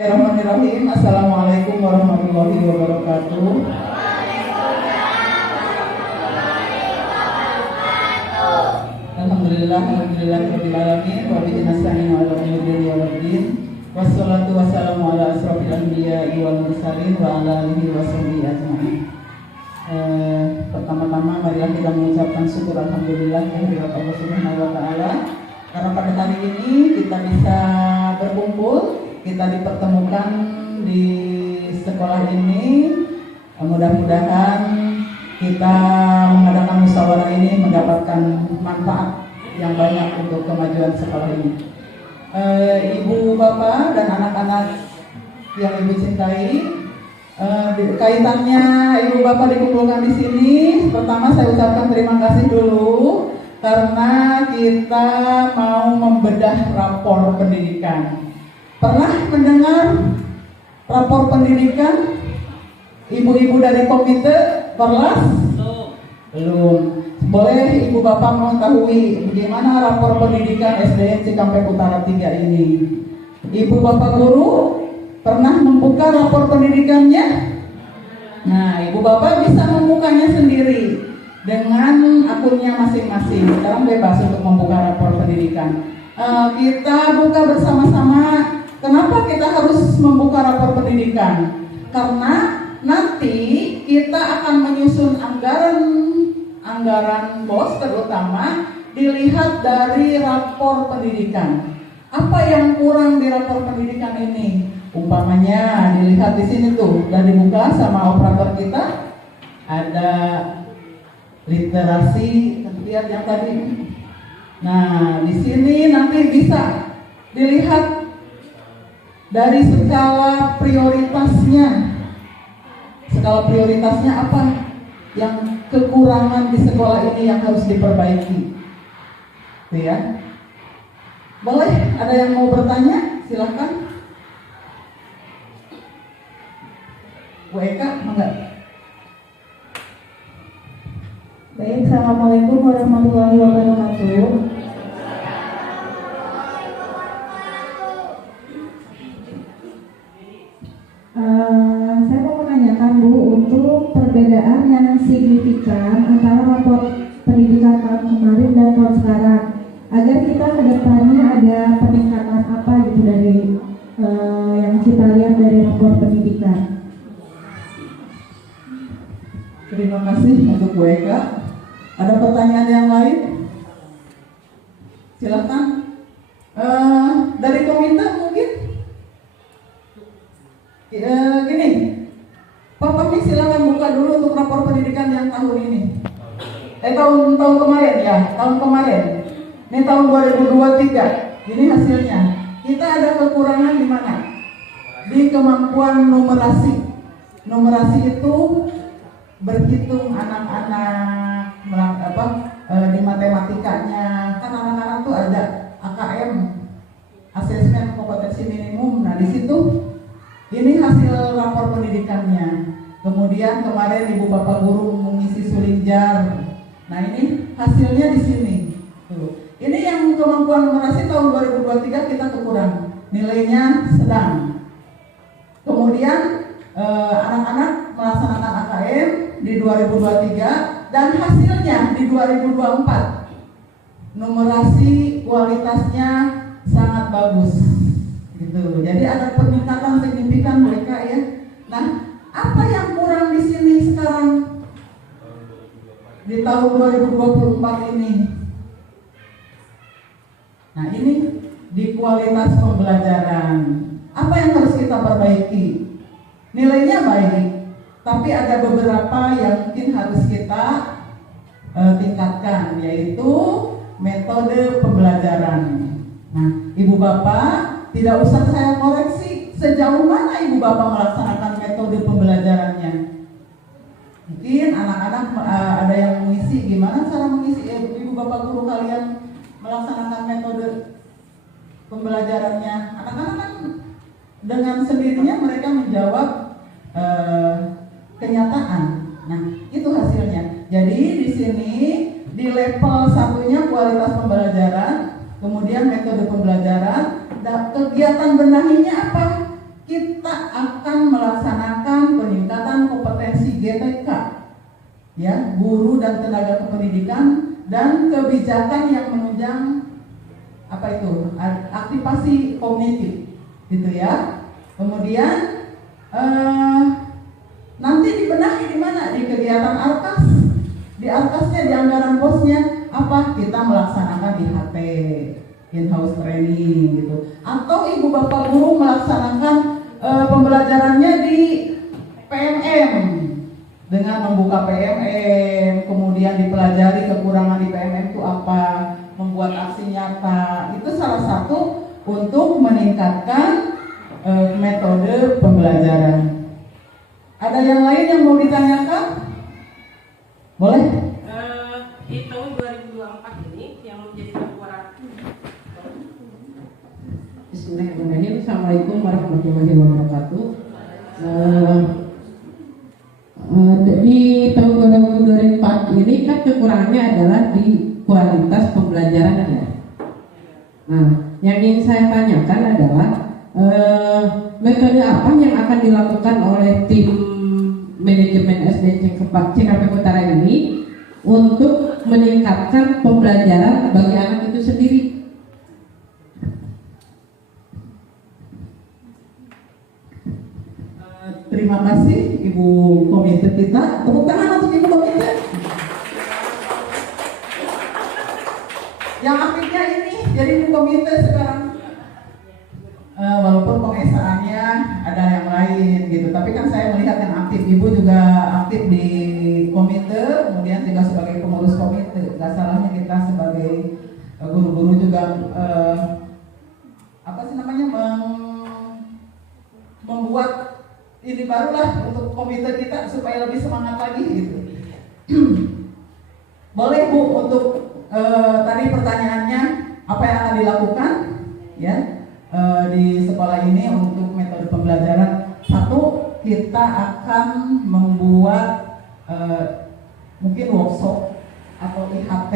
Bismillahirrahmanirrahim. Assalamualaikum warahmatullahi wabarakatuh. Alhamdulillahirabbil alamin wa bihi nasta'inu ala umuri waddin. Wassalatu wassalamu ala asrofil anbiya'i wal mursalin wa ala alihi wa sahbihi ajma'in. Pertama-tama marilah kita mengucapkan syukur alhamdulillah kehadirat Allah Subhanahu wa taala karena pada hari ini kita bisa berkumpul, kita dipertemukan di sekolah ini. Mudah-mudahan kita mengadakan musyawarah ini mendapatkan manfaat yang banyak untuk kemajuan sekolah ini. Ibu, bapak, dan anak-anak yang ibu cintai, kaitannya ibu bapak dikumpulkan di sini. Pertama saya ucapkan terima kasih dulu karena kita mau membedah rapor pendidikan. Pernah mendengar rapor pendidikan? Ibu-ibu dari komite Perlas? Belum. Boleh ibu bapak mengetahui bagaimana rapor pendidikan SDN Cikampek Utara 3 ini? Ibu bapak guru pernah membuka rapor pendidikannya? Nah, ibu bapak bisa membukanya sendiri dengan akunnya masing-masing. Sekarang bebas untuk membuka rapor pendidikan. Kita buka bersama-sama. Kenapa kita harus membuka rapor pendidikan? Karena nanti kita akan menyusun anggaran BOS, terutama dilihat dari rapor pendidikan. Apa yang kurang di rapor pendidikan ini? Umpamanya dilihat di sini tuh, dan dibuka sama operator kita, ada literasi, lihat yang tadi. Nah, di sini nanti bisa dilihat dari skala prioritasnya. Skala prioritasnya apa? Yang kekurangan di sekolah ini yang harus diperbaiki. Tuh ya. Boleh? Ada yang mau bertanya? Silakan. Bu Eka, enggak? Baik, assalamualaikum warahmatullahi wabarakatuh. Saya mau menanyakan Bu, untuk perbedaan yang signifikan antara rapor pendidikan tahun kemarin dan tahun sekarang, agar kita ke depannya ada peningkatan apa gitu dari yang kita lihat dari rapor pendidikan. Terima kasih untuk Bu Eka. Ada pertanyaan yang lain? Silakan. Dari komite mungkin? Gini, Pak Fahmi silakan buka dulu untuk rapor pendidikan yang tahun ini. Tahun kemarin ya, tahun kemarin. Ini tahun 2023. Ini hasilnya. Kita ada kekurangan di mana? Di kemampuan numerasi. Numerasi itu berhitung anak-anak di matematikanya. Kan anak-anak tuh ada AKM, asesmen kompetensi minimum. Nah, di situ ini hasil rapor pendidikannya. Kemudian kemarin ibu bapak guru mengisi sulinjar. Nah, ini hasilnya di sini. Tuh. Ini yang kemampuan numerasi tahun 2023 kita kekurang. Nilainya sedang. Kemudian anak-anak melaksanakan AKM di 2023 dan hasilnya di 2024. Numerasi kualitasnya sangat bagus. Gitu. Jadi ada peningkatan signifikan mereka ya. Nah, apa yang kurang di sini sekarang di tahun 2024 ini? Nah, ini di kualitas pembelajaran. Apa yang harus kita perbaiki? Nilainya baik, tapi ada beberapa yang mungkin harus kita tingkatkan, yaitu metode pembelajaran. Nah, ibu bapak tidak usah saya koreksi sejauh mana ibu bapak melaksanakan metode pembelajarannya. Mungkin anak-anak ada yang mengisi, gimana cara mengisi ibu bapak guru kalian melaksanakan metode pembelajarannya. Anak-anak kan dengan sendirinya mereka menjawab kenyataan. Nah, itu hasilnya. Jadi di sini di level satunya kualitas pembelajaran, kemudian metode pembelajaran, kegiatan benahinya apa? melaksanakan peningkatan kompetensi GTK, ya, guru dan tenaga kependidikan, dan kebijakan yang menunjang aktivasi kognitif, gitu ya. Kemudian nanti dibenahi di mana? Di kegiatan Alkas. Di Alkasnya, di anggaran posnya apa? Kita melaksanakan IHT, in-house training, gitu. Atau ibu bapak guru melaksanakan pembelajarannya di PMM dengan membuka PMM, kemudian dipelajari kekurangan di PMM itu apa, membuat aksi nyata. Itu salah satu untuk meningkatkan metode pembelajaran. Ada yang lain yang mau ditanyakan? Boleh? Di tahun 2024 ini yang menjadi kekurangan. Bismillahirrahmanirrahim. Assalamualaikum warahmatullahi wabarakatuh. Di tahun 2024 ini kan kekurangannya adalah di kualitas pembelajaran ya. Nah, yang ingin saya tanyakan adalah metode apa yang akan dilakukan oleh tim manajemen SD Cikampek Utara ini untuk meningkatkan pembelajaran bagi anak itu sendiri. Terima kasih Ibu Komite kita. Tepuk tangan untuk Ibu Komite. Yang aktifnya ini jadi Ibu Komite sekarang. Walaupun pengesahannya ada yang lain gitu, tapi kan saya melihat yang aktif. Ibu juga aktif di komite, kemudian juga sebagai pengurus komite. Gak salahnya kita sebagai guru-guru juga membuat ini barulah untuk komite kita supaya lebih semangat lagi gitu. Boleh Bu untuk tadi pertanyaannya apa yang akan dilakukan ya di sekolah ini untuk metode pembelajaran. Satu, kita akan membuat mungkin workshop atau IHT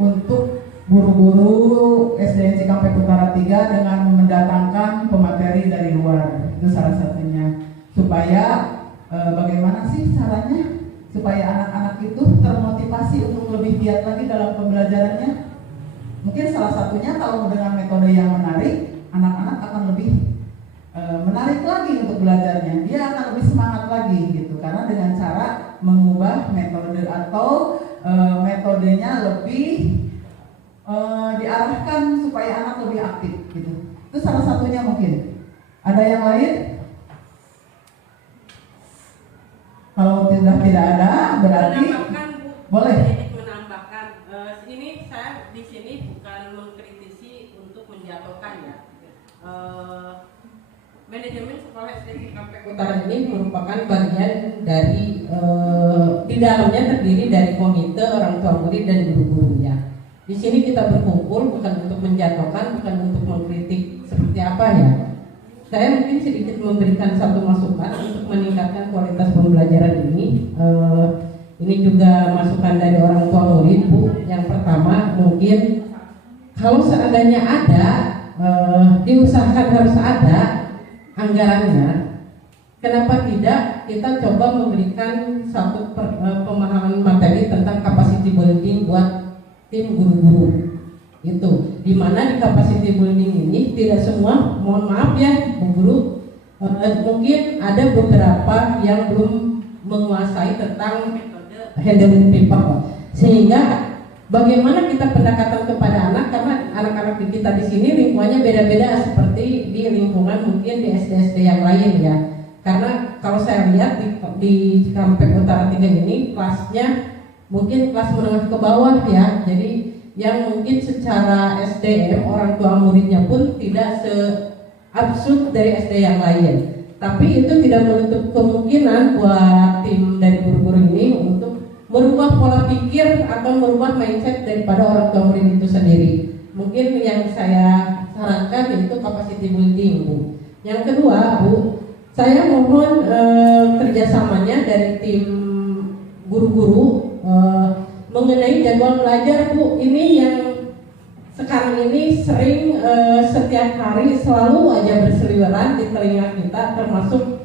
untuk guru-guru SDN Cikampek Utara 3 dengan mendatangkan pemateri dari luar. Itu salah satunya. Supaya bagaimana sih caranya supaya anak-anak itu termotivasi untuk lebih giat lagi dalam pembelajarannya. Mungkin salah satunya kalau dengan metode yang menarik, anak-anak akan lebih menarik lagi untuk belajarnya. Dia akan lebih semangat lagi gitu, karena dengan cara mengubah metode atau metodenya lebih diarahkan supaya anak lebih aktif gitu. Itu salah satunya mungkin. Ada yang lain? Kalau tidak ada berarti boleh. Menambahkan, ini saya di sini bukan mengkritisi untuk menjatuhkan ya. Manajemen sekolah SD Cikampek Utara ini merupakan bagian dari di dalamnya terdiri dari komite orang tua murid dan guru-guru ya. Di sini kita berkumpul bukan untuk menjatuhkan, bukan untuk mengkritik seperti apa ya. Saya mungkin sedikit memberikan satu masukan untuk meningkatkan kualitas pembelajaran ini. Ini juga masukan dari orang tua murid, Bu. Yang pertama, mungkin kalau seandainya ada, diusahakan harus ada anggarannya. Kenapa tidak kita coba memberikan satu pemahaman materi tentang capacity building buat tim guru-guru itu, dimana di capacity building ini tidak semua, mohon maaf ya Bu Guru, mungkin ada beberapa yang belum menguasai tentang metode handling people, sehingga bagaimana kita pendekatan kepada anak, karena anak-anak kita di sini lingkungannya beda-beda seperti di lingkungan mungkin di SD-SD yang lain ya. Karena kalau saya lihat di Cikampek Utara 3 ini kelasnya mungkin kelas menengah ke bawah ya. Jadi yang mungkin secara SDM orang tua muridnya pun tidak se-absurd dari SD yang lain. Tapi itu tidak menutup kemungkinan buat tim dari guru-guru ini untuk merubah pola pikir atau merubah mindset daripada orang tua murid itu sendiri. Mungkin yang saya sarankan itu capacity building, Bu. Yang kedua, Bu, saya mohon kerjasamanya dari tim guru-guru mengenai jadwal belajar, Bu. Ini yang sekarang ini sering setiap hari selalu aja berseliweran di telinga kita, termasuk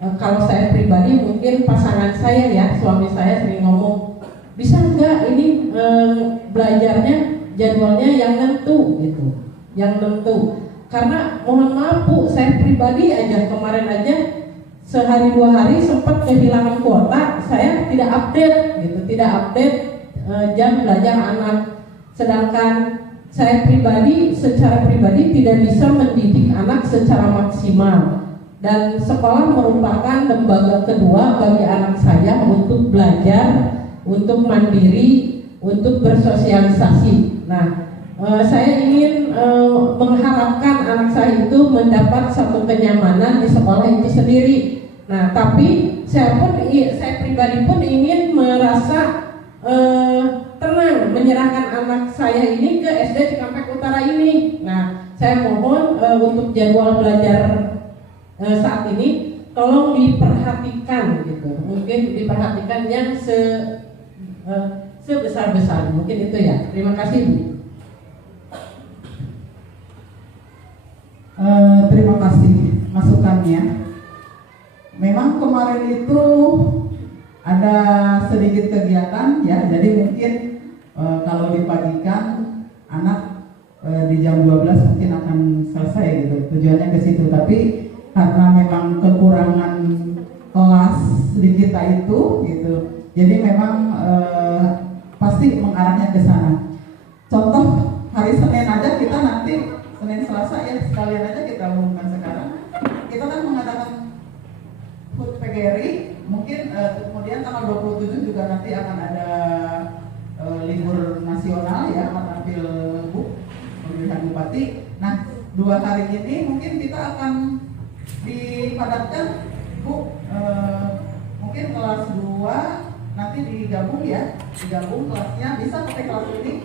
kalau saya pribadi mungkin pasangan saya ya, suami saya sering ngomong, bisa nggak ini belajarnya jadwalnya yang nentu gitu, yang nentu. Karena mohon maaf Bu, saya pribadi aja kemarin aja sehari 2 hari sempat kehilangan kuota, saya tidak update gitu, tidak update jam belajar anak. Sedangkan saya pribadi, secara pribadi tidak bisa mendidik anak secara maksimal. Dan sekolah merupakan lembaga kedua bagi anak saya untuk belajar, untuk mandiri, untuk bersosialisasi. Nah, saya ingin mengharapkan anak saya itu mendapat satu kenyamanan di sekolah itu sendiri. Nah, tapi saya pribadi pun ingin merasa tenang menyerahkan anak saya ini ke SD Cikampek Utara ini. Nah, saya mohon untuk jadwal belajar saat ini tolong diperhatikan gitu. Mungkin diperhatikan yang sebesar-besar. Mungkin itu ya. Terima kasih Bu. Terima kasih masukannya. Memang kemarin itu ada sedikit kegiatan ya, jadi mungkin kalau dipagikan anak di jam 12 mungkin akan selesai gitu, tujuannya ke situ. Tapi karena memang kekurangan kelas di kita itu gitu, jadi memang pasti mengarahnya ke sana. Contoh hari Senin aja kita nanti Senin Selasa ya, sekalian aja kita umumkan sekarang. Kita kan mengadakan HUT PGRI, mungkin kemudian tanggal 27 juga nanti akan ada libur nasional ya, karena Pilgub pemilihan bupati. Nah, 2 hari ini mungkin kita akan dipadatkan Bu, mungkin kelas 2 nanti digabung ya, digabung kelasnya, bisa pakai kelas ini,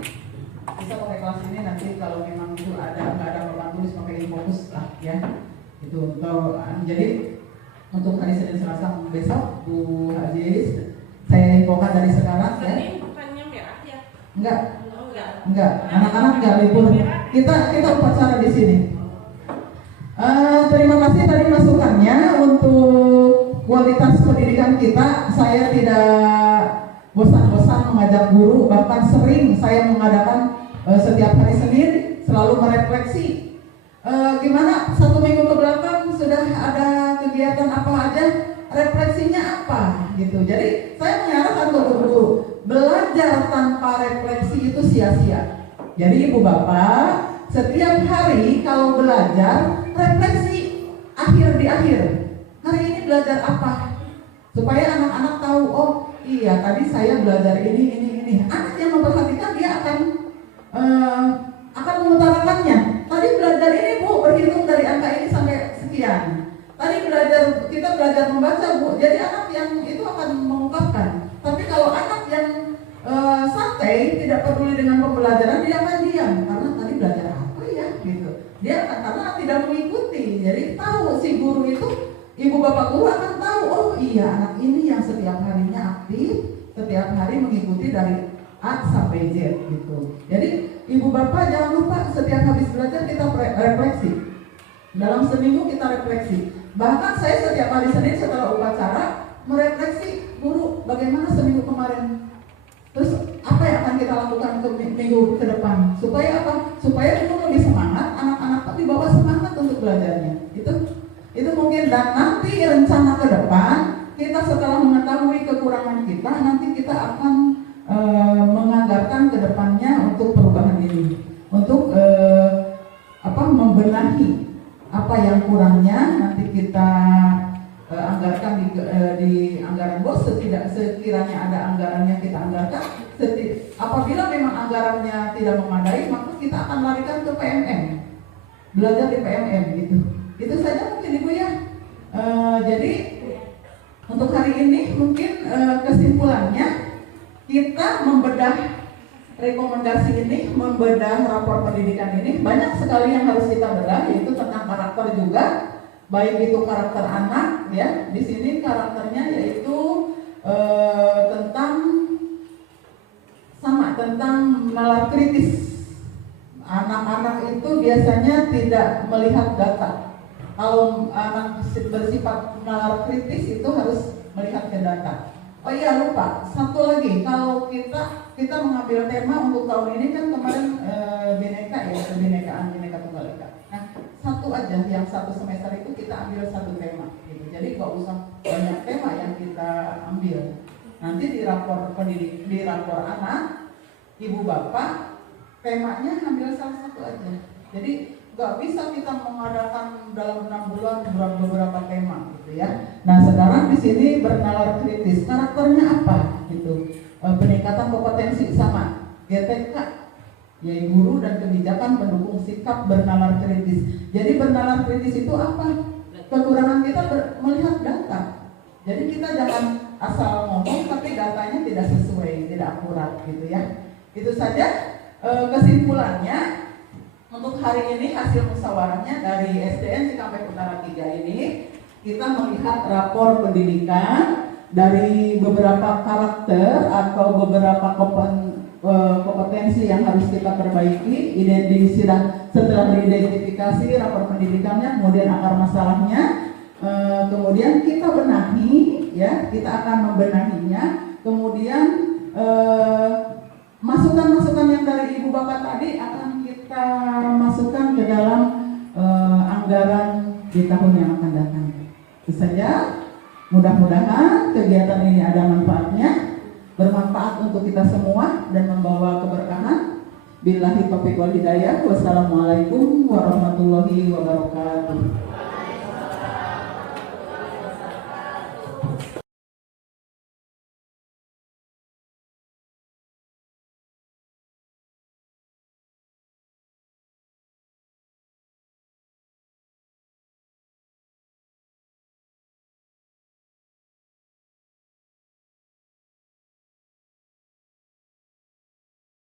bisa pakai kelas ini nanti kalau memang itu nggak ada papan tulis pakai fokus lah ya, itu untuk jadi untuk hari Senin Selasa besok Bu Haji saya infokan dari sekarang ya. Ini bukannya merah ya? Enggak, Oh, enggak, anak-anak enggak libur, kita upacara di sini. Terima kasih tadi masukannya untuk kualitas pendidikan kita. Saya tidak bosan-bosan mengajak guru, bahkan sering saya mengadakan setiap hari Senin selalu merefleksi gimana 1 minggu ke belakang sudah ada kegiatan apa aja, refleksinya apa gitu. Jadi saya menyarankan ke guru, belajar tanpa refleksi itu sia-sia. Jadi ibu bapak setiap hari kalau belajar refleksi di akhir hari ini belajar apa, supaya anak-anak tahu, oh iya tadi saya belajar ini. Anak yang memperhatikan dia akan mengutarakannya. Tadi belajar ini Bu, berhitung dari angka ini sampai sekian. Tadi kita belajar membaca Bu. Jadi anak yang itu akan mengungkapkan. Tapi kalau anak yang santai, tidak peduli dengan pembelajaran, dia akan diam karena tadi belajar apa ya gitu. Dia akan, karena tidak mengikuti. Jadi tahu si guru itu, ibu bapak guru akan tahu, oh iya anak ini yang setiap harinya aktif, setiap hari mengikuti dari A sampai Z gitu. Jadi ibu bapak jangan lupa setiap habis belajar kita refleksi. Dalam seminggu kita refleksi. Bahkan saya setiap hari Senin setelah upacara merefleksi guru bagaimana seminggu kemarin. Terus apa yang akan kita lakukan ke minggu ke depan? Supaya apa? Supaya kita lebih semangat, anak-anak tapi bawa semangat untuk belajarnya. Itu mungkin. Dan nanti rencana ke depan kita setelah mengetahui kekurangan kita, nanti kita akan menganggarkan ke depannya untuk perubahan ini, untuk membenahi apa yang kurangnya. Nanti kita anggarkan di anggaran bos, sekiranya ada anggarannya kita anggarkan. Apabila memang anggarannya tidak memadai, maka kita akan larikan ke PMM, belajar di PMM gitu. Itu saja mungkin Ibu ya. Jadi untuk hari ini mungkin kesimpulannya, kita membedah rekomendasi ini, membedah rapor pendidikan ini, banyak sekali yang harus kita bedah, yaitu tentang karakter juga, baik itu karakter anak ya. Di sini karakternya yaitu tentang nalar kritis. Anak-anak itu biasanya tidak melihat data, Kalau anak bersifat nalar kritis itu harus melihat ke data. Oh iya lupa, satu lagi, kalau kita mengambil tema untuk tahun ini kan kemarin bineka ya, kebinekaan bineka tunggal ika. Nah satu aja yang satu semester itu kita ambil satu tema gitu. Jadi nggak usah banyak tema yang kita ambil. Nanti di rapor di rapor anak, ibu bapak temanya ambil salah satu aja. Jadi nggak bisa kita mengadakan dalam 6 bulan beberapa tema gitu ya. Nah sekarang di sini bernalar kritis, karakternya apa gitu? Peningkatan kompetensi sama GTK, yaitu guru dan kebijakan pendukung sikap bernalar kritis. Jadi bernalar kritis itu apa? Kekurangan kita melihat data. Jadi kita jangan asal ngomong tapi datanya tidak sesuai, tidak akurat gitu ya. Itu saja kesimpulannya. Untuk hari ini hasil musyawarahnya dari SDN Cikampek Utara 3 ini kita melihat rapor pendidikan dari beberapa karakter atau beberapa kompetensi yang harus kita perbaiki. Setelah diidentifikasi rapor pendidikannya, kemudian akar masalahnya, kemudian kita benahi, ya kita akan membenahinya. Kemudian masukan-masukan yang dari ibu bapak tadi akan kita masukkan ke dalam anggaran di tahun yang akan datang. Itu saja. Mudah-mudahan kegiatan ini ada manfaatnya, bermanfaat untuk kita semua dan membawa keberkahan. Billahi taufiq wal hidayah. Wassalamualaikum warahmatullahi wabarakatuh.